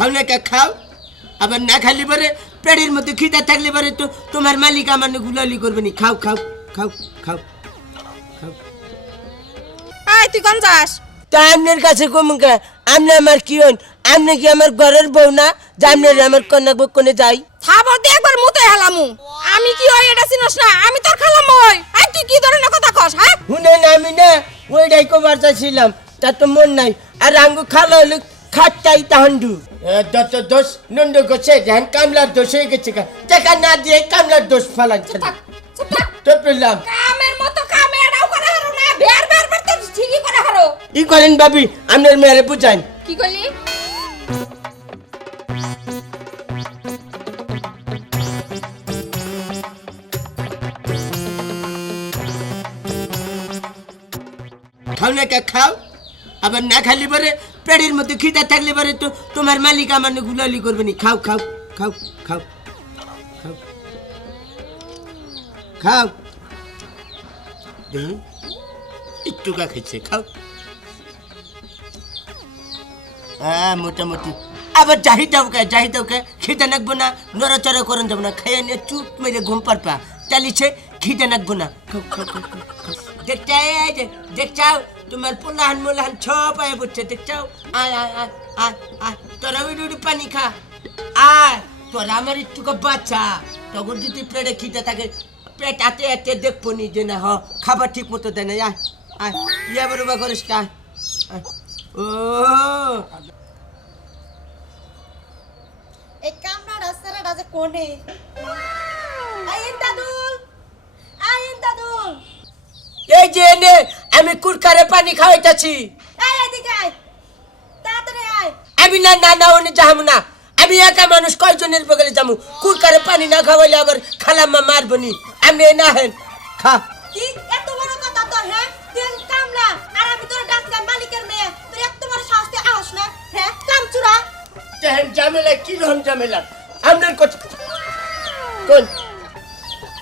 খাও না কে খাও? আবার না খালি পরে পেটের মধ্যে খিদা থাকলে পরে তো তোমার মালিক আমার গুলালি করবে নি। খাও খাও খাও খাও খাও। আয় তুই কোন যাস? তা আপনার কাছে কমুকা আপনি আমার কি হন? আপনি কি আমার ঘরের বউ না? যে আপনার আমার কন্যা কোনে যাই? থাবর দিয়ে একবার মুতে হেলামু। আমি কি হয় এটা চিনস না? আমি তোর খালাম হই আই তুই কি ধরনের কথা কস হ্যাঁ? শুনেন আমি না ওইটাই কবার চাইছিলাম। তা তো মন নাই। আর আঙ্গু খালো হলো খাটটাই তাহান্ডু যত দোষ নন্দ গোছে ধ্যান কামলার দোষ হয়ে গেছে। টাকা না দিয়ে কামলার দোষ ফালাচ্ছে। তো পেলাম। কামের মতো কামে এটাও করে হারো না বের বের বের তো ঠিকই করে হারো। ই করেন ভাবি আপনার মেয়েরে বুঝান। কি করলি? খাও না কে খাও। আবার না খালি পরে পেটের মধ্যে খিদা থাকলে পরে তো তোমার মালিক আমার গুলালি করবে নি। খাও খাও খাও খাও খাও খাও। একটু খেয়েছে খাও। হ্যাঁ মোটামুটি। আবার চাহিদাও কে চাহিদাও কে খিদে নাকবো না, নড়াচড়া করেন যাব না খেয়ে নিয়ে চুপ মেরে ঘুম পারপা চালিছে, খিদে নাকবো না। দেখতে তোমার পোলাহান মোলাহান ছ পায়ে পড়ছে দেখছাও আয় আয় আয় আয় আয়। তোরা ওই উড়ি পানি খা। আয় তোরা আমার একটু বাচ্চা। তখন যদি পেটে খিদে থাকে পেট আতে আতে দেখব নি যে না হ। খাবার ঠিক মতো দেয় না আয় আয়। ইয়া বরবা করিস না আয়, আয়। ও। এই রাস্তাটা যে কোনে? আইন দাদুল আইন দাদুল। এই যে এনে আমি কুরকারে পানি খাওয়াইতাছি। আমি না না না ওনে যাব না। আমি একা মানুষ কয়জনের বগলে যাব কুরকারে পানি না খাওয়াইলে আবার খালাম্মা মারবনি আপনি না হেন। খা। কি? এত বড় কথা তোর হ্যাঁ? তুই কামলা আর আমি তোর ডাক্তার মালিকের মেয়ে। তুই এত বড় সাহস দিয়ে আস না হ্যাঁ? কামচুরা তেহেন ঝামেলা কি রকম ঝামেলা? আপনার কথা কোন?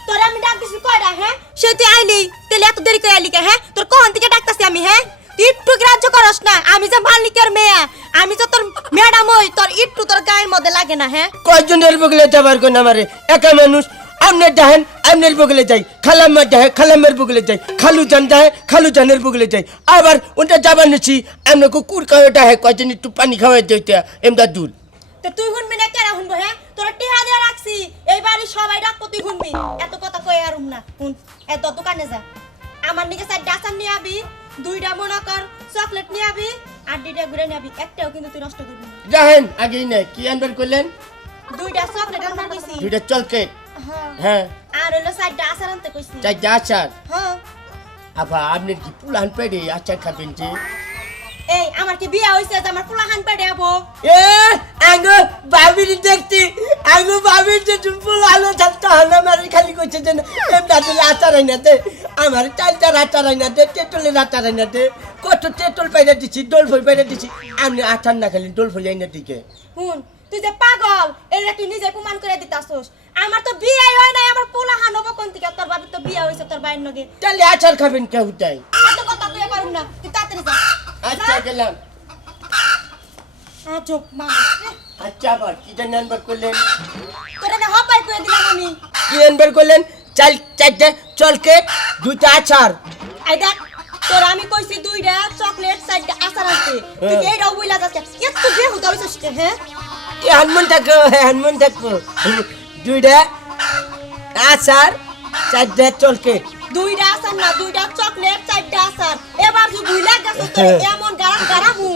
তোর আমি ডাক দিছি কয়টা হ্যাঁ? সে তুই আইলি। তাহলে এত দেরি করে আইলি হ্যাঁ? তোর কখন থেকে ডাকতাছি আমি হ্যাঁ? তুই একটু গ্রাহ্য করস না। আমি যে মালিকের মেয়ে আমি তো তোর ম্যাডাম হই তোর একটু তোর গায়ের মধ্যে লাগে না হ্যাঁ? কয়জনের বগলে যাবার কোন আমারে? একা মানুষ। আপনার ডাহেন আপনার বগলে যাই। খালাম্মার ডাহে খালাম্মার বগলে যাই। খালু জান ডাহে খালু জানের বগলে যাই। আবার ওটা যাবার নিছি আপনাকে কুর খাওয়া ডাহে কয়জন একটু পানি খাওয়াই দিতে এমদা দূর তো তুই শুনবি না কেন শুনব হ্যাঁ? তোর টিহা দিয়ে রাখছি। এই বাড়ি সবাই ডাকবো তুই শুনবি। এত কথা কই আর না। শুন এত দোকানে যা। আমার নিকে চারটা আচার নিয়ে আবি দুইটা মনে কর চকলেট নিয়ে আবি আর দুইটা ঘুরে নিয়ে আবি। একটাও কিন্তু তুই নষ্ট করবি না। ডাহেন আগেই না কি আনবার করলেন? দুইটা চকলেট আনবার কইছি। দুইটা চকলেট? হ্যাঁ। হ্যাঁ। আর হলো চারটা আচার আনতে কইছি। চাই যা আচার? হ্যাঁ। আবার আপনি কি পুলান পেড়ে আচার খাবেন যে? এই আমার কি বিয়া হইছে আমার পোলা হান পেড়ে আবো? এ আঙ্গো ভাবির দেখছি। আঙ্গো ভাবির যে চুম্পুল আলো থাকতে হলো আমার খালি কইছে যে এমনা তুলে আচার আইনা দে আমার চালটার আচার আইনা দে তেঁতুলের আচার আইনা দে কত তেঁতুল পাইনা দিছি ডোল ফল পাইনা দিছি। আপনি আচার না খালি ডোল ফল আইনা দিকে। হুন তুই যে পাগল এটা তুই নিজে প্রমাণ করে দিতাছস? আমার তো বিয়ে হয় নাই আমার পোলা হান হব কোন থেকে তোর বাবির তো বিয়া হইছে তোর বাইর নগে। তাহলে আচার খাবেন কেউ তাই? এত কথা তুই পারুম না তুই তাড়াতাড়ি যা। আচ্ছা গেলাম। আ চোখ মা। আচ্ছা আবার কি জানি আনবার করলেন? তোরে না হপাই করে দিলাম আমি। কি আনবার করলেন? চাল চারটে চলকে দুইটা আচার। আই দেখ তোর আমি কইছি দুইটা চকলেট চারটা আচার আছে তুই হ্যাঁ। এইটাও বইলা যাচ্ছে বিয়ে হতে হইছিস হ্যাঁ? এ হনুমান থাকো হনুমান থাকব। দুইটা। আচার চারটে চলকে। দুইটা আচার না দুইটা চকলেট চারটা আচার এবার তুই ভুইলা গেছিস তোর এমন গারাম গারামু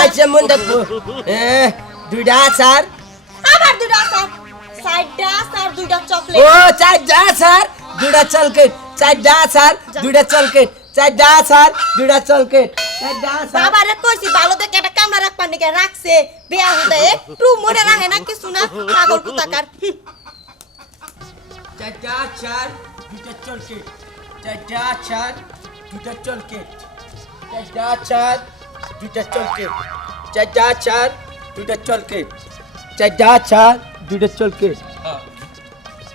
আচ্ছা মন থাকব এ, দুইটা আচার আবার দুইটা আচার চারটা আচার দুইটা চকলেট। ও চারটা আচার দুইটা চলকে। চারটা আচার দুইটা চলকে। চারটা আচার দুইটা চলকে। চারটা আচার বাবারে কইছি ভালো দেখে একটা কামড়া রাখবা নাকি রাখছে বিয়া হতে একটু মনে রাখে না কিছু না পাগল কুতাকার দুইটা চলকে চারটা আচার দুইটা চলকে দুইটা চলকে চারটা আচার দুইটা চলকে চারটা আচার দুইটা চলকে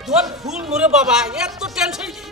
তোর ফুল মরে বাবা এত টেনশন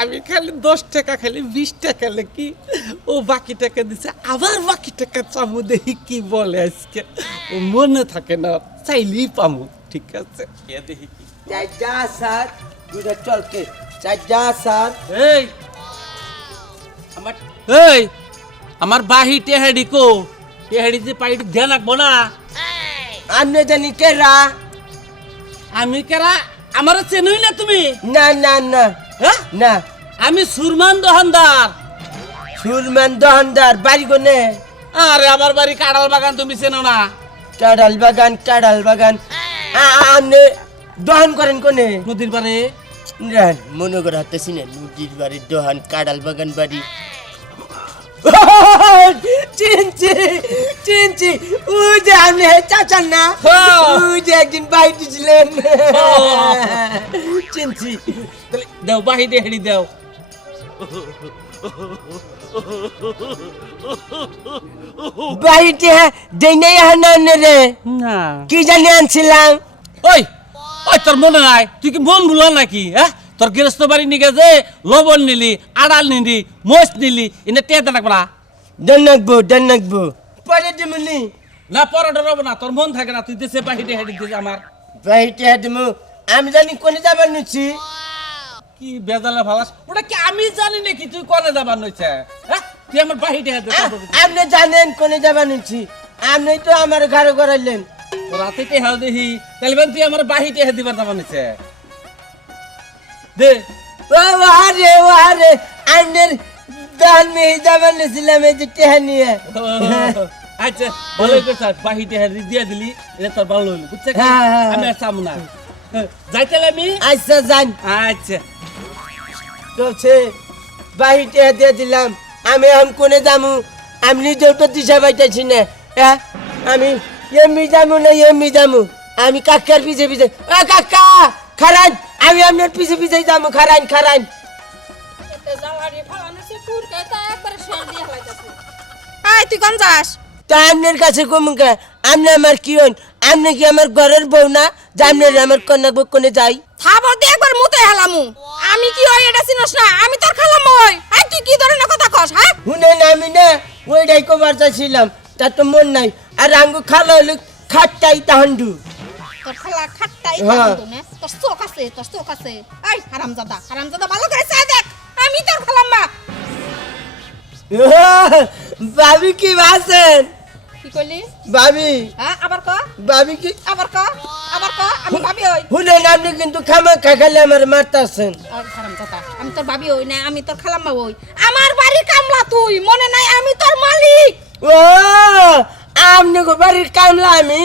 আমি খালি দশ টাকা খালি বিশ টাকা লেখি। ও বাকি টাকা দিছে আবার বাকি টাকা চামু দেহি কি বলে আজকে। ও মনে থাকে না চাইলেই পামু ঠিক আছে। দেখি কি। চারটা সাত দুটা চলকে। চারটা সাত এই। আমার এই আমার বাহি টেহাডি কো। টেহাডি যে পাইট ধ্যান রাখব না। আমি জানি কেরা? আমি কেরা? আমার চেনই না তুমি? না না না। হ্যাঁ? না। আমি সুরমান দোহানদার। সুরমান দোহানদার বাড়ি কোনে? আরে আমার বাড়ি কাঁড়াল বাগান তুমি চেনো না? কাডাল বাগান কাডাল বাগান। আপনি দহন করেন কোনে? নদীর পারে মনে করে হাতে না নদীর বাড়ি দহন কাডাল বাগান বাড়ি। চিনছি চিনছি ওই যে চাচান না। ওই যে একদিন বাইরে ছিলেন। চিনছি দেও টেহাডি দেও বাড়িতে হানানে রে না কি জানি আনছিলাম ওই ওই তোর মনে নাই তুই কি মন ভুলা নাকি হ্যাঁ তোর গৃহস্থ বাড়ি নিকে যে লবণ নিলি আড়াল নিলি মোষ নিলি এনে না দেন নাকবো দেন নাকবো। পরে দিমুনি না। পরোটা রব না তোর মন থাকে না তুই দেশে দিস আমার। বাড়িতে হাঁটমু আমি জানি কোনে যাবার নিচ্ছি কি বেজালে ভালাস ওটা কি আমি জানি নাকি তুই কনে যাবার নইছে হ্যাঁ তুই আমার বাহি টেহাডি আপনি জানেন কোনে যাবার নিচ্ছি আপনি তো আমার ঘরে করাইলেন রাতে টেহাও দেখি তাহলে বেন তুই আমার বাহি টেহা দিবার যাবার নইছে দে। আরে আরে আপনার দান মেয়ে যাবার নিয়েছিলাম এই যে টেহা নিয়ে। আচ্ছা ভালো করছ বাহি টেহা দিয়ে দিলি এটা তোর ভালো হইল বুঝছে? হ্যাঁ, হ্যাঁ, আমি আর চামু না। যাইতে আমি? আচ্ছা যান। আচ্ছা। চলছে বাহি টেহা দিয়ে দিলাম আমি এখন কোনে যামু? আপনি যেটা দিশা পাইতেছি না। হ্যাঁ আমি এমনি যামু না এমনি যামু? আমি কাকার পিছে পিছে ও কাকা! খারান আমি আপনার পিছে পিছে যামু খারান তা এই তুই কোন যাস তা আপনার কাছে কমুকা আপনি আমার কি হন আপনি কি আমার ঘরের বউ না যে আপনার আমার কন্যা কোনে যাই থাবর দিয়ে একবার মুতে হেলামু আমি কি হই এটা চিনস না আমি তোর খালাম হই এই তুই কি ধরনের কথা কস হ্যাঁ শুনেন আমি না ওইটাই কবার চাইছিলাম তার তো মন নাই আর আঙ্গু খালো হলো খাটটাই তাহান্ডু তোর খালা খাট্টাই হ্যাঁ। না তোর চোখ আছে তোর চোখ আছে। এই হারামজাদা হারামজাদা ভালো করে চাই দেখ। আমি তোর খালাম মা। ভাবি কি বাসেন কি কইলি ভাবি। হ্যাঁ আবার ক? ভাবি কি? আবার ক? আবার ক? আমি ভাবি হই আপনি কিন্তু খামা খাখালে আমার মারতাছেন। আর হারামজাদা আমি তোর ভাবি হই না আমি তোর খালাম্মা হই আমার বাড়ি কামলা তুই মনে নাই আমি তোর মালিক। ও আপনি গো বাড়ির কামলা আমি।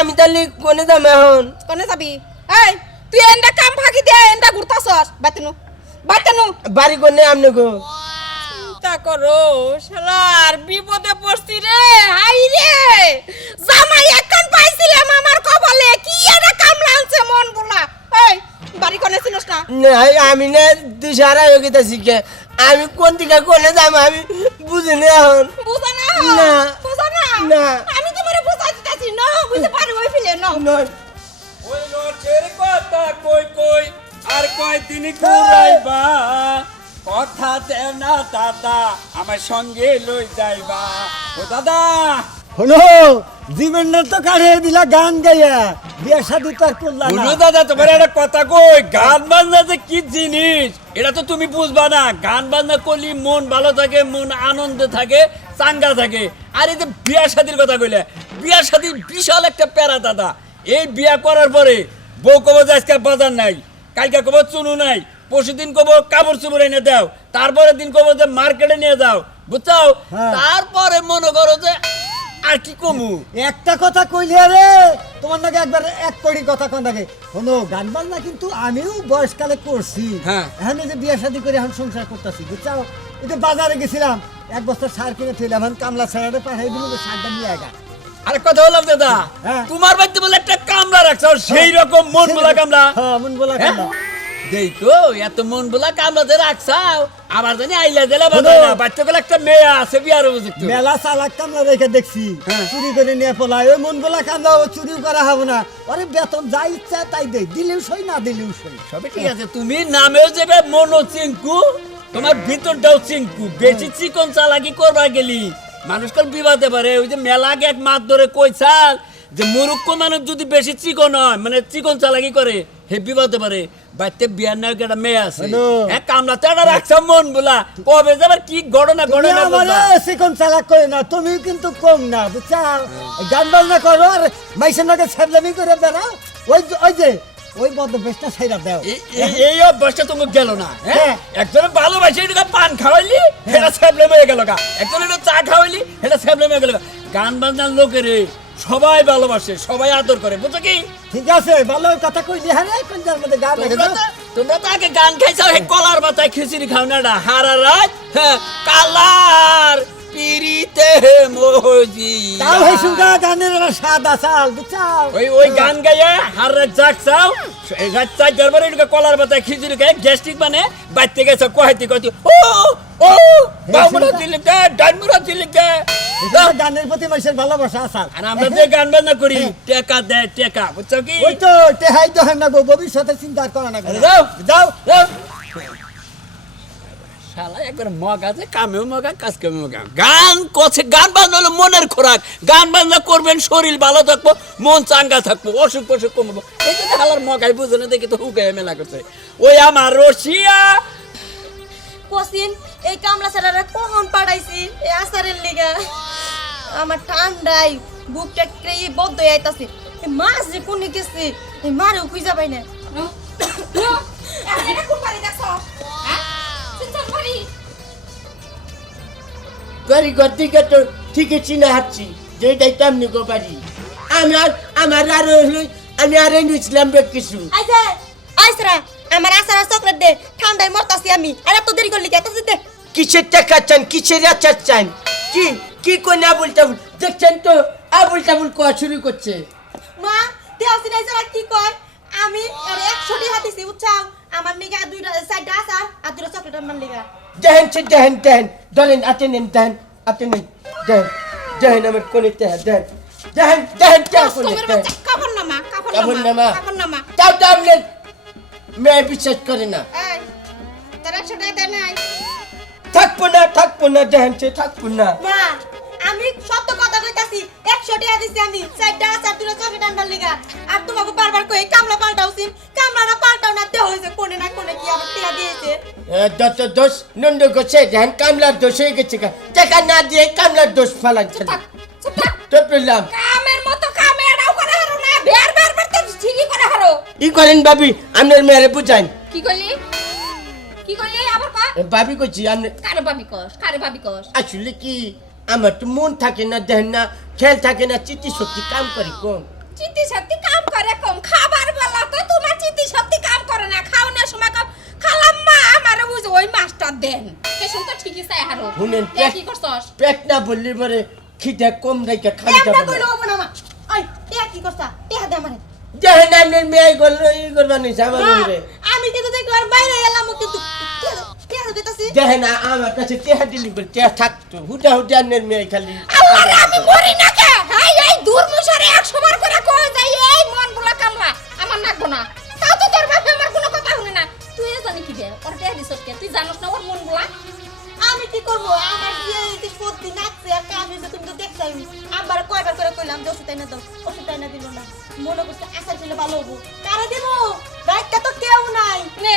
আমি তাহলে কোনে যাম এখন? কোনে যাবি? এই তুই এন্ডা কাম ফাঁকি দে এন্ডা ঘুরতাছস। বাতেনু বাতেনু বাড়ি কোনে আপনি গো? চিন্তা করো শালার বিপদে পড়ছি রে হাই রে। জামাই এখন পাইছিলাম আমার কপালে কি এটা কামলা আনছে মন বলা। এই বাড়ি কোনে চিনস না? না, আমি না দিশারা হয়ে গেছি কে। আমি কোন দিকে কোনে যাম আমি বুঝি না এখন। বুঝা না না। বুঝা না। না। আমি দিতেছি ন বুঝতে পারি ওই ফিলে ন নয়। ওই রথের কথা কই কই আর কয় দিন ঘুরাইবা? কথা দেও না দাদা আমার সঙ্গে লই যাইবা। ও দাদা! হলো জীবনটা তো কাঢ়িয়ে দিলা গান গাইয়া বিয়ে শাদি তো আর করলা না। দাদা তোমার একটা কথা কই গান বাজনা যে কি জিনিস এটা তো তুমি বুঝবা না। গান বাজনা করলে মন ভালো থাকে মন আনন্দে থাকে চাঙ্গা থাকে। আর এই যে বিয়া শাদির কথা কইলে বিয়া শাদির বিশাল একটা প্যারা দাদা। এই বিয়া করার পরে বউ কব যে আজকে বাজার নাই কালকে কব চুনু নাই পরশুদিন কব কাপড় চুপড় এনে দাও তারপরে দিন কব যে মার্কেটে নিয়ে যাও বুঝছ হ্যাঁ। তারপরে মনে করো যে আর কি কমু? একটা কথা কইলে রে তোমার নাকি একবার এক কোটি কথা কোন থাকে শোনো গান বাজনা কিন্তু আমিও বয়সকালে করছি। হ্যাঁ। এখন এই যে বিয়ে শাদি করে এখন সংসার করতেছি বুঝছ এটা বাজারে গেছিলাম এক বস্তা সার কিনে থইলাম এখন কামলা ছাড়াটা পাঠাই দিল সারটা নিয়ে আগা আরে কথা বললাম দাদা। হ্যাঁ। তোমার বাড়িতে বলে একটা কামলা রাখছো সেই রকম মন বলা কামলা। হ্যাঁ মন বলা হ্যাঁ? কামলা। দেখো এত মন বলা কামলাতে রাখছাও। আবার জানি আইলা। বাচ্চা গুলো একটা মেয়ে আছে বিয়ার উপযুক্ত। মেলা চালাক কামলা রেখে দেখছি। চুরি করে নিয়ে পলায় ওই মন বলা কামলা ও চুরিও করা হবে না। আরে বেতন যা ইচ্ছা তাই দে দিলেও সই না দিলেও সই। সবে ঠিক আছে। তুমি নামেও যাবে মনো চিঙ্কু তোমার ভিতরটাও চিঙ্কু বেশি চিকন চালাকি করবা গেলি। মানুষ কাল বিবাদে পারে। ওই যে মেলা গেট মাছ ধরে কইছাল যে মুরুক্ষ মানুষ যদি বেশি চিকন হয় মানে চিকন চালাকি করে হে বিবাদে পারে। বাড়িতে বিয়ার নায়ক একটা মেয়ে আছে। হ্যাঁ কামলা চাটা রাখছ মন বলা। কবে যাবার কি ঘটনা ঘটনা আমারে চিকন চালাক করে না তুমিও কিন্তু কম না বুঝছাও গান বাজনা করো আর মাইসের নাকে ছ্যাবলামি করে বেড়াও। ওই ওই যে ওই বদভেসটা সাইরা দাও। এই- অভ্যাসটা তুমি গেল না হ্যাঁ? হ্যাঁ। একজনের ভালোবাসে এটা পান খাওয়াইলি সেটা স্যাবলে হয়ে গেল গা। একজনের একটু চা খাওয়াইলি সেটা স্যাবলে হয়ে গেল গান বাজনার লোকের সবাই ভালোবাসে সবাই আদর করে বুঝছ কি? ঠিক আছে ভালো কথা কইলি হ্যাঁ কোনটার মধ্যে গান তোমরা তো- আগে গান খাইছাও হে কলার বাতায় খিচুড়ি খাও না হারা রাত হ্যাঁ কালার। পিরিতে মজি তাও হই সুগা গানের স্বাদ আসাল বুঝছাও ওই ওই গান গাইয়া হার রাত জাগছাও রাত চার দরবারে এটা কলার বাতায় খিচুড়ি খাই গ্যাস্ট্রিক মানে বাইতে গেছে কহাইতে কইতে ও ও বাবুরা দিলে দে ডানমুরা দিলে দে গানের প্রতি মানুষের ভালোবাসা আসাল আর আমরা যে গান বাজনা করি টেকা দেয় টেকা বুঝছ কি? ওই তো টেহাই তো হ্যাঁ না গো ভবিষ্যতে চিন্তা করা না যাও। যাও। যাও। শালা একবার মগা যে কামেও মগা কাজ কামেও মগা। গান কছে গান বাজনা হলো মনের খোরাক। গান বাজনা করবেন শরীর ভালো থাকব মন চাঙ্গা থাকব অসুখ পসুখ কমবো। এই হালার মগাই বুঝে না দেখি তো হুগাই মেলা করছে। ওই আমার রশিয়া। কসিন এই কামলা ছাড়ারা কখন পাঠাইছি? এই আসারের লিগা। আমার ঠান্ডাই বুকটা ক্রেই বদ্ধ আইতাছে। এই মাছ যে কোনে গেছে এই মারেও খুঁজা পাই না। এটা কোন বাড়ি দেখছ? হ্যাঁ গড়ি গদ্দিকে তো ঠিকই চিনে হাঁটছি যেটাই তেমনি গো বাড়ি আমার আমার আর আমি আর নিয়েছিলাম বেশ কিছু। আইসা আইসরা আমার আসার চকলেট দে ঠান্ডায় মরতাছি আমি। আর এত দেরি করলি এত দে কিসের টাকা চান কিসের আচার চান? কি কি কোন আবুল টাবুল দেখছেন তো আবুল টাবুল কোয়া শুরু করছে। মা দেওসি নাই যারা কি কয়? আমি আর একশো টাকা দিছি আমার নিগা দুইটা চারটা আসার আর দুইটা চকলেট আমার নিগা দেহেন সে দেহেন দেহেন। ধরেন আতে নেন আতে নেন। দেহেন দেহেন আমার কোনে দেহেন দেহেন দেহেন দেহেন দেহেন কোনে কাপড় নামা কাপড় নামা। কাপড় নামা। তাও তো আপনার মেয়ে বিশ্বাস করে না। তারা একশো দেয় নাই। থাকব না থাকব না দেহেন সে থাকব না। মা আমি একশো টাকা দিছি আমি। চারটা আসার দুইটা চকলেট আনবার লিগা। আর তোমাকে বারবার কই কামলা পাল্টাওছিন কামলাটা পাল্টাও না দেহ হয়েছে কোনে না কোনে কি আবার টাকা দিয়েছে। দশ দোষ নন্দ গোছে দেহেন কামলার দোষ হয়ে গেছে। টাকা না দিয়ে কামলার দোষ ফালাচ্ছে। তো পেলাম। কামের মতো কামে এটাও করে হারো না বের বের বের তো ঠিকই করে হারো। ই করেন ভাবি? আপনার মেয়েরে বুঝান। কি করলি? কি করলি? আবার কা ভাবি করছি আপনি কারে ভাবি কস? কারে ভাবি কস? আসলে কি? আমার তো মন থাকে না দেহেন না খেয়াল থাকে না চিত্তি শক্তি কাম করি কম চিত্তি শক্তি কাম করে কম খাবার বেলা তো তোমার চিত্তি শক্তি কাম করে না খাওয়ানোর সময় কাম। খালাম মা আমার বুঝ ওই মাস্টার দেন। সে তো ঠিকই চাই হারো শুনেন, কি করছস? পেট না বললে পরে খিদে কম রেখে খাই যাবে কইলো হব না মা। ওই টাকা কি করছা টাকা দে আমারে। দেহেন আপনার মেয়ে করল ই করবা মা, মেয়েরে আমি কিন্তু দেখলাম বাইরে এলাম কিন্তু দেখেন আমার কাছে দিলি? বলে টেহা থাকতো? হুটা হুটা আপনার মেয়ে খালি। আমি মরি না কে? হাই এই দূর মুশারে 100 বার করে কই যাই এই মন বুলা কামলা আমার নাকবো না। তাও তো তোর বাপে আমার কোনো কথা শুনে না। তুই জানি কি দে ওর টেয়া দিছস কে? তুই জানোস না ওর মন বুলা আমি কি করব? আমার বিয়ে সত্যি নাচছে আর কাজ হয়েছে তুমি তো দেখছাই আবার কয়বার করে কইলাম যে ওষুধ এনে দাও ওষুধ এনে দিল না। মনে করছে আসার ছিল ভালো হব। কারে দিব? দায়িত্ব তো কেউ নাই। নে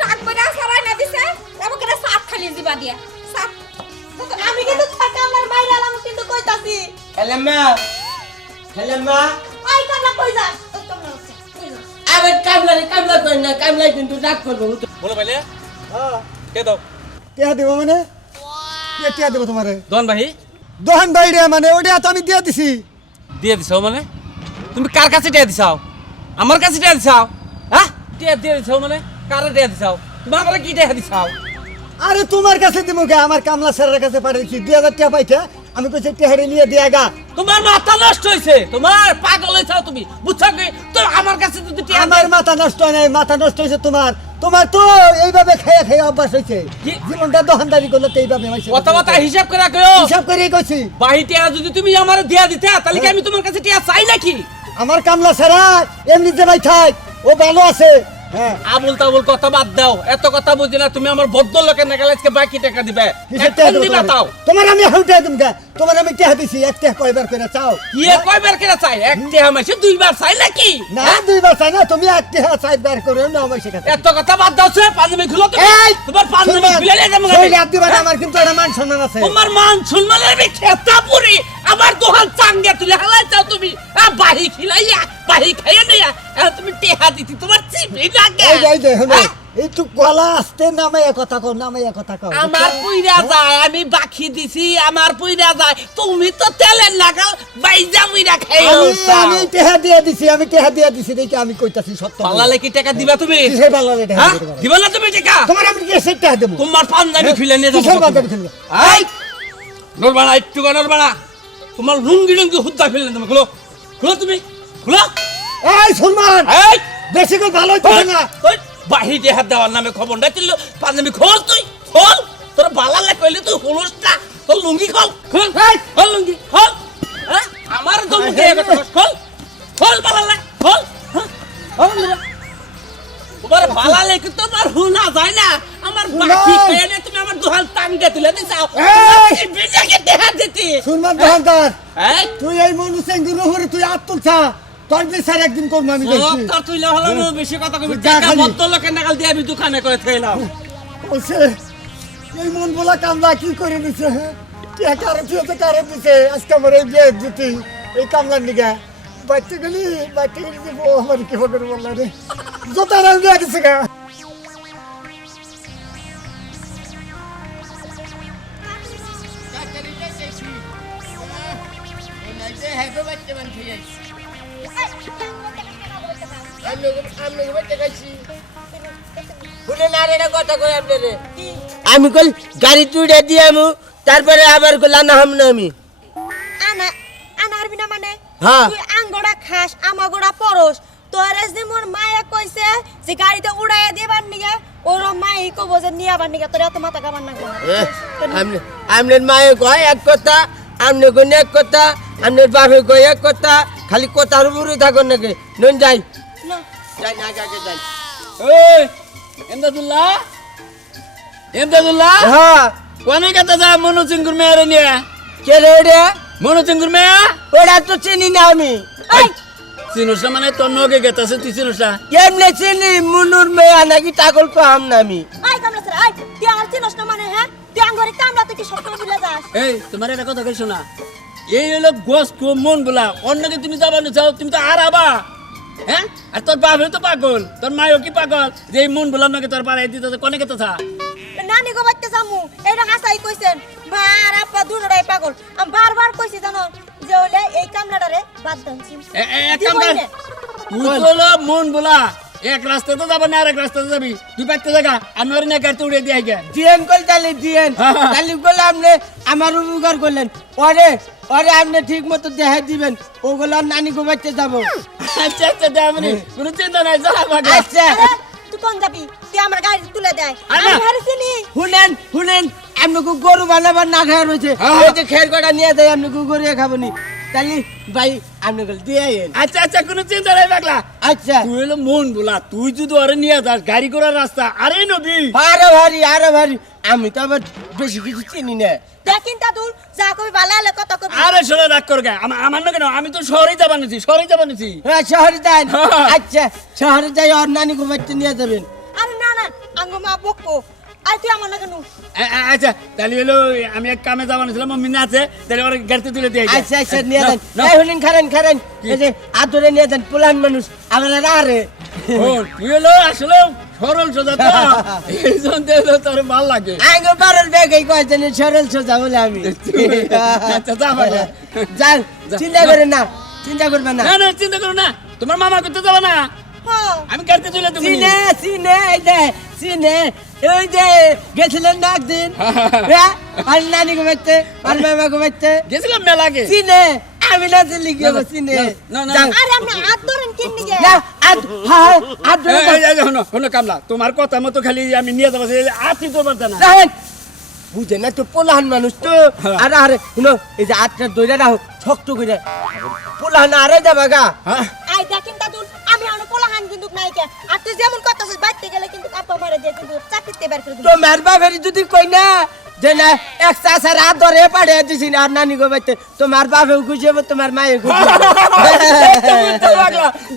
টাক বইরা সারাই না দিছে। এবার করে খালি দিবা দিয়া। সাপ আমি কিন্তু কামলার বাইরে এলাম কিন্তু কইতাছি। খেলে মা খেলে মা ওই কামলা কই যা কামলা কই আবার কামলারে কামলা করেন না কামলাই কিন্তু রাগ করব। বলো হ্যাঁ কে দাও? টেহা দেবো মানে? কে টেহা দেবো তোমারে। দন ভাই। দোহান মানে ওটা তো আমি দিয়ে দিছি। দিয়ে দিছাও মানে? তুমি কার কাছে টিয়া দিছাও? আমার কাছে টিয়া দিছাও? হ্যাঁ? টিয়া দিয়ে দিছাও মানে? কারে টিয়া দিছাও? তুমি আমার কি টিয়া দিছাও? আরে তোমার কাছে দিমু আমার কামলা স্যারের কাছে পাঠিয়েছি। দুই হাজার টাকা পাইছে। আমি কইছি টেহারে নিয়ে দিয়া গা। তোমার মাথা নষ্ট হয়েছে তোমার পাগল হয়েছে তুমি। বুঝছ কি? তো আমার কাছে যদি টিয়া আমার মাথা নষ্ট হয় নাই। মাথা নষ্ট হয়েছে তোমার। তোমার তো এইভাবে খেয়ে খেয়ে অভ্যাস হয়েছে? জীবনটা দোকানদারি করলে তো এইভাবে কথা কথা হিসাব করে কয়ো হিসাব করে কইছি। বাহি টিয়া যদি তুমি আমার দিয়া দিতে তাহলে কি আমি তোমার কাছে টিয়া চাই নাকি? আমার কামলা ছাড়া এমনিতে ভাই থাক ও ভালো আছে। হ্যাঁ। আবুল তাবুল কথা বাদ দাও। এত কথা বুঝি না তুমি আমার ভদ্র লোকের নাগাল আজকে বাকি টাকা দিবে। তোমারে? আমি হাউটে দিম গা তোমার আমি টেহা দিছি এক টেহা কয়বার করে চাও? ইয়ে কয়বার কেনা চাই? এক টিয়া মাসে দুইবার চাই নাকি? না হ্যাঁ? দুইবার চাই না তুমি এক টেহা চারবার করে না আমার সেখানে এত কথা বাদ দাও সে পাঞ্জাবি খুলো এই তোমার পাঞ্জাবি খুলে নিয়ে যাব শরীরে হাত দিবা আমার কিন্তু একটা মান সম্মান আছে। তোমার মান সম্মানের আমি খেতা পুরি। আমার দোকান চাঙ্গে তুলে হালাই চাও তুমি। আ, বাহি খিলাইয়া বাহি খাইয়া নিয়া। তুমি টেহা দিতি তোমার চিবি লাগে এই যে, এই যে, হলো, হ্যাঁ? একটু গলা আসতে নামে কথা কও নামে কথা কও। আমার পুইরা যায় আমি বাকি দিছি আমার পুইরা যায়। তুমি তো তেলের লাগাল বাইজা মুইরা আমি টেহা দিয়ে দিছি আমি টেহা দিয়ে দিছি দেখি আমি কইতাছি সত্য কি টাকা দিবা তুমি? কিসের হ্যাঁ দিতে পারে? দিবা না তুমি টাকা? তোমার আমি কিসের টেহা দেবো? তোমার পাঞ্জাবি খুলে নিয়ে কিসের যাব পাঞ্জাবি নরবাড়া একটু তোমার লুঙ্গি লুঙ্গি হুদ্দা ফেললেন তুমি খুলো। খুলো তুমি খুলো। এই সুলমান! এই! বেশি করে ভালো হইতেছে না। বাহিরে হাত দেওয়ার নামে খবর না তুই পাঞ্জাবি খোল তুই খোল। তোর বালালে কইলে তুই হলুস না তোর লুঙ্গি খোল খোল খোল লুঙ্গি খোল। হ্যাঁ? আমার তো মুখে খোল খোল বালালে খোল। হ্যাঁ? খোল। তোমার বালালে কি তোমার হুনা যায় না? আমার বাকি। খেয়ে তুমি আমার দুহাল টাঙ্গে তুলে দিছাও এই! বিজাকে দেখা দিতি? সুলমান দোকানদার এই তুই এই মনু সেঙ্গুর উপরে তুই আত তুলছা তোর বিচার একদিন করব আমি দেখছি। তোর তুই হলো না বেশি কথা কবি। যা টাকা। বদ্ধ লোকের নাগাল দিয়ে আমি দোকানে করে থাইলাম বলছে এই মন বলা কামলা কি করে দিছে হ্যাঁ? কে কারও দিয়েছে কারও দিছে? আজকে আমার এই বিয়ে দিতি এই কামলার নিগা। বাচ্চা গেলি বাচ্চা গেলি যে বউ আমার কি করে বললা রে? যত দিয়ে দিছে গা। না আমি কল গাড়ি তুইড়ে দিয়ে আমু তারপরে আবার কইলা না হাম না আমি। মানে? হ্যাঁ। তুই আঙ্গড়া খাস আমাগড়া পরস। তোরে যে মোর মায়ে কইছে যে গাড়িতে উড়াইয়া দিবার নিগে ওর মাই কব যে নিয়ে আবার নিগে তোর এত মাথা না আমনে আমনের মায়ে কয় এক কথা আমনে কোন এক কথা আমনের বাপে কয় এক কথা খালি কথার উপরে থাকুন নাকি। নুন যাই। যাই না আগে আগে যাই এই এমদাদুল্লাহ এমদাদুল্লাহ হ্যাঁ কোনে কথা যা মনো চিঙ্গুর মেয়ারে নিয়ে কে রে ওটা মনো চিঙ্গুর মেয়া ওটা তো চিনি না আমি চিনুসা মানে তোর নগে গেতাছে তুই চিনুসা কেমনে চিনি মুনুর মেয়া নাকি টাকল পাহাম না আমি আই কামলা স্যার আই তুই আমার চিনস না মানে হ্যাঁ তুই আঙ্গরে কামলা তুই কি সব করে ভুলে যাস এই তোমার কথা কইছো না এই হলো গোস কো মন বলা অন্যকে তুমি যাবানো চাও তুমি তো আর আবা হ্যাঁ? আর তোর বাপ তো পাগল। তোর মায়ও কি পাগল? যে মন বললাম নাকি তোর পাড়াই দিতে কোনে কেতে থা? নানি গো বাচ্চা জামু এটা হাসাই কইছেন। আর আপা দুজনাই পাগল। আমি বারবার কইছি জানো যে ওলে এই কামলাটারে বাদ এ- এক কাম কর। তুই তো হলো মন বলা। এক রাস্তাতে যাবে না আর এক রাস্তাতে যাবি। তুই পাইতে জায়গা? আমি ওর গাড়িতে উড়ে দিয়ে গিয়া দিয়েন কল তাহলে দিয়েন তাহলে বলে আপনি আমার উপকার করলেন। পরে পরে আপনি ঠিক মতো দেখা দিবেন। ওগুলো নানি বাচ্চা যাব। আচ্ছা আচ্ছা দেখাবনি কোনো চিন্তা নাই যা আচ্ছা। তুই কোন যাবি তুই আমার গাড়ি তুলে দেয় আমি না। হারে চিনি। শুনেন শুনেন। আপনাকে গরু বানাবার না খাওয়া রয়েছে। হ্যাঁ। খের কটা নিয়ে যায় আপনাকে গরু খাবনি তাহলে ভাই আপনাকে দিয়ে আইন। আচ্ছা আচ্ছা কোনো চিন্তা নাই পাগলা। আচ্ছা। তুই হলো মন বলা তুই যদি ওরে নিয়ে যাস গাড়ি করার রাস্তা আরে নবী। আরে ভারি আরে ভারি আমি তো আবার বেশি কিছু চিনি না। দেখ কিন্তু তুই যা কবি ভালো হলে কত কবি। আরে শোনো রাগ কর গা আমার আমার না কেন আমি তো শহরে যাবা নিছি শহরে যাবা নিছি হ্যাঁ শহরে যাই হ্যাঁ। আচ্ছা শহরে যাই আর নানি বাচ্চা নিয়ে যাবেন। আরে না না আঙ্গ মা বকবো আর তুই আমার না কেন আ- আ- আচ্ছা তাহলে হলো আমি এক কামে যাবা নিছিলাম মম্মি না আছে তাহলে ওর গাড়িতে তুলে দিয়ে আচ্ছা আচ্ছা নিয়ে যান। এই শুনেন খারেন খারেন। এই যে আদরে নিয়ে যান পুলান মানুষ। আমার আরে ও তুই হলো আসলে সরল সোজা তো। এই জন্য তোর ভালো লাগে। আগে বারোর ব্যাগ কয়েছেন সরল সোজা বলে আমি। আচ্ছা, যা বাবা। যান চিন্তা করেন না চিন্তা করবেন না। না না চিন্তা করো না। তোমার মামা করতে যাবা না। হ্যাঁ। আমি গাড়িতে তুলে তুমি চিনে চিনে এই যে চিনে। এই যে গেছিলেন না একদিন? হ্যাঁ? আর নানি ঘুমাইতে আর মামা ঘুমাইতে। গেছিলাম মেলাকে চিনে? আমি না চিনে? না, না, যাও। আরে আপনি হাত ধরেন কিন নিগে না, আদ আদ এই, এই, এই, শোনো শোনো কামলা তোমার কথা মতো খালি আমি নিয়ে যাব আছি তোমার জানা বুঝে না তো পোলাহান মানুষ তো। হ্যাঁ। আরে আরে শুনো এই যে আটটা দইরা রাখো শক্ত করে। পোলাহান আরে যাবা গা। হ্যাঁ। আই দেখেন দাদু আনো কিন্তু নাই কে? আর তুই যেমন করতেছিস বাইতে গেলে কিন্তু আপা মারে দিয়ে কিন্তু চাকরিতে বের করে দিবি। তো মেরবা ফেরি যদি কই না যে না এক চাষার হাত ধরে পাড়ে দিছি আর নানি গো বাইতে তোমার বাপে গুছিয়ে তোমার মায়ে গুছিয়ে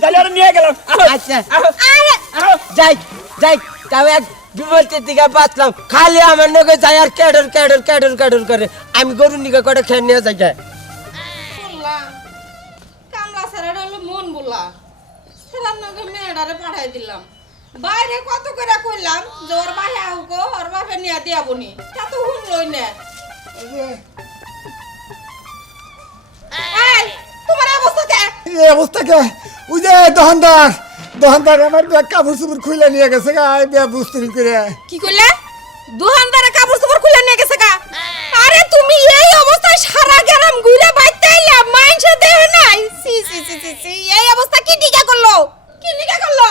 তাহলে আর নিয়ে গেলাম আচ্ছা। যাই যাই তাও এক বিপত্তির দিকে বাঁচলাম। খালি আমার নগে যাই আর ক্যাডর ক্যাডর ক্যাডর ক্যাডর করে। আমি গরুর নিকে করে খেয়ে নিয়ে যাই যায় কামলা হলো মন বলা। মেয়েটারে পাঠাই দিলাম। বাইরে কত করে কইলাম যে ওর বাহে আউকো ওর বাপে নিয়ে দিয়াবনি তা তো শুনলই না। এই তোমার এই অবস্থা কে? এই অবস্থাকে ওই যে দোকানদার দোকানদার আমার ব্যাগ কাপড় চুপড় খুলে নিয়ে গেছে গা এই ব্যাগ বুস্তুরি করে কি কইলে? দোকানদারে কাপড় চোপড় খুলে নিয়ে গেছে কা আরে তুমি এই অবস্থায় সারা গ্রাম ঘুরে বাইতে আইলা মাইনসে দেহ নাই সি সি সি সি সি এই অবস্থা কি টিকা করল কি টিকা করল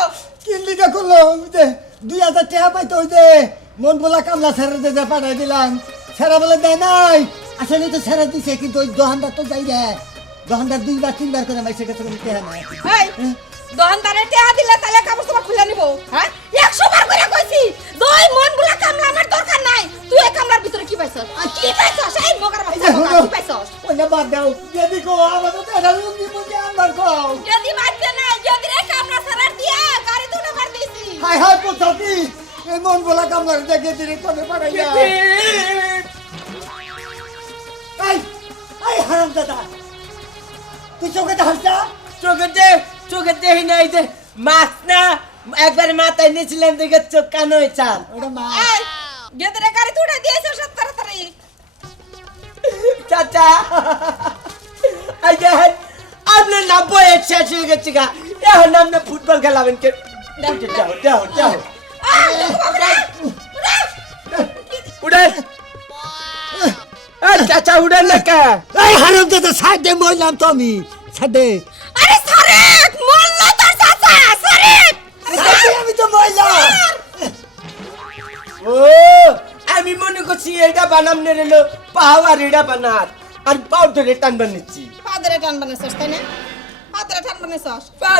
কিনলিকা করল ওই যে দুই হাজার টাকা পাইতো ওই যে মন বলা ছেড়ে দিয়ে পাঠাই দিলাম। ছেড়া বলে দেয় নাই। আসলে তো ছেড়ে দিছে কিন্তু ওই দোকানদার তো যাই রে। দোকানদার দুইবার তিনবার করে মাইসে কাছে কোনো টাকা নাই। এই টেহা দিলে তাহলে কাপড় চোপড় খুলে নিব? হ্যাঁ? একশো বার করে কইছি দই মন বুলা কামলা আমার দরকার নাই। তুই এই কামলার ভিতরে কি পাইছস? কি পাইছস? এই মগার ভাই কি পাইছস? ওই না বাদ দাও। যদি কো আমাদের তো এটা লুঙ্গি মুঙ্গি আনবার কও। যদি বাচ্চা নাই যদি রে কামলা সারার দিয়া গাড়ি তুলে মার দিছি হাই হাই কোথাও কি বলা কামলা দেখে দিলে তোকে পাঠাই এই এই হারাম দাদা। তুই চোখে হাসটা চোখেতে চোখে দেখি নাই যে মাছ না একবার মাথায় নিয়েছিলাম দেখে চোখ কানো চাল। মা। গেদরে গাড়ি তুলে দিয়েছস সব তাড়াতাড়ি। চাচা দেখেন আপনার না বয়স শেষ হয়ে গেছে গা। এখন আপনি ফুটবল খেলাবেন কে? যাও যাও যাও। উড়েন চাচা উড়েন না কে? এই হারাম দাদা সাইডে মইলাম তো আমি সাইডে। আরে সারেক মোল্লা তোর চাচা সারেক আমি তো মইলাম ও আমি মনে করছি এটা বানাম নে রেলো পাও আর এটা বানার আর পাও ধরে টানবার নিচ্ছি পাদরে টান বানাইছস তাই না?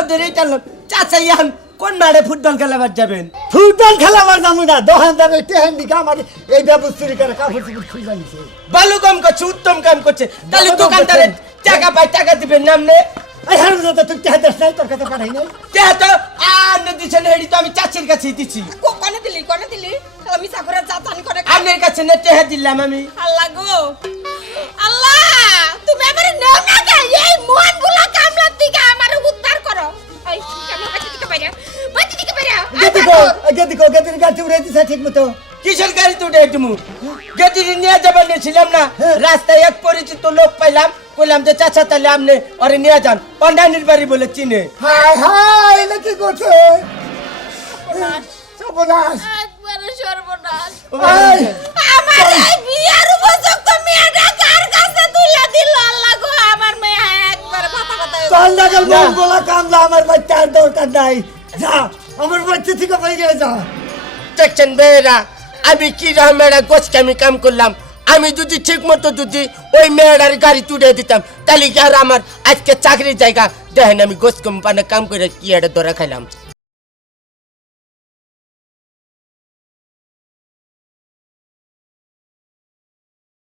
ধরে চাচা ইয়ান কোন মাঠে ফুটবল খেলাবার যাবেন? ফুটবল খেলাবার যাব না দোকানদার আমার এই ব্যবস্থা করে কাপড় চোপড় খুলে নিছে ভালো কাম করছে উত্তম কাম করছে। তাহলে টাকা পাই টাকা দিবেন নামনে এই হারাম তুই টাকা দেশ নাই তোর কাছে পাঠাই নাই। কে তো আর না দিছেন হেডি তো আমি চাচির কাছে দিছি। কো কোনে দিলি কোনে দিলি? আমি চাকরে জাতানি করে আপনার কাছে না টেহা দিলাম আমি। আল্লাহ গো। আল্লাহ তুমি আমার নাও না গে। এই মন বুলা কামলার দিকে আমার উদ্ধার করো। এই কামলা বাচ্চা দিকে বাইরে। বাচ্চা দিকে বাইরে। গেদিকো গেদিকো গেদির গাড়ি উড়ে দিছে ঠিক মতো কিসের গাড়ি তো উঠে তুমি নিয়ে যাবার নিয়েছিলাম না। রাস্তায় এক পরিচিত লোক পাইলাম। কইলাম যে চাচা তাহলে আপনি ওরে নিয়ে যান। পান্ডানির বাড়ি বলে চিনে। হাই হাই এটা কি করছে? সর্বনাশ। একবারে সর্বনাশ। আমার এই বিয়ার উপযুক্ত মেয়েটা কার কাছে তুলে দিল? আল্লাহ গো আমার মেয়ে একবার কথা কথা তোর মন বলা কামলা আমার বাচ্চা আর দরকার নাই। যা আমার বাচ্চা থেকে বাইরে যা। দেখছেন আমি কি রকমের গোছকে আমি কাম করলাম। আমি যদি ঠিক মতো যদি ওই মেয়েটার গাড়ি তুলে দিতাম, তাহলে কি আর আমার আজকে চাকরির জায়গা? দেখেন আমি গোস কোম্পানি কাম করে কি একটা ধরা খাইলাম।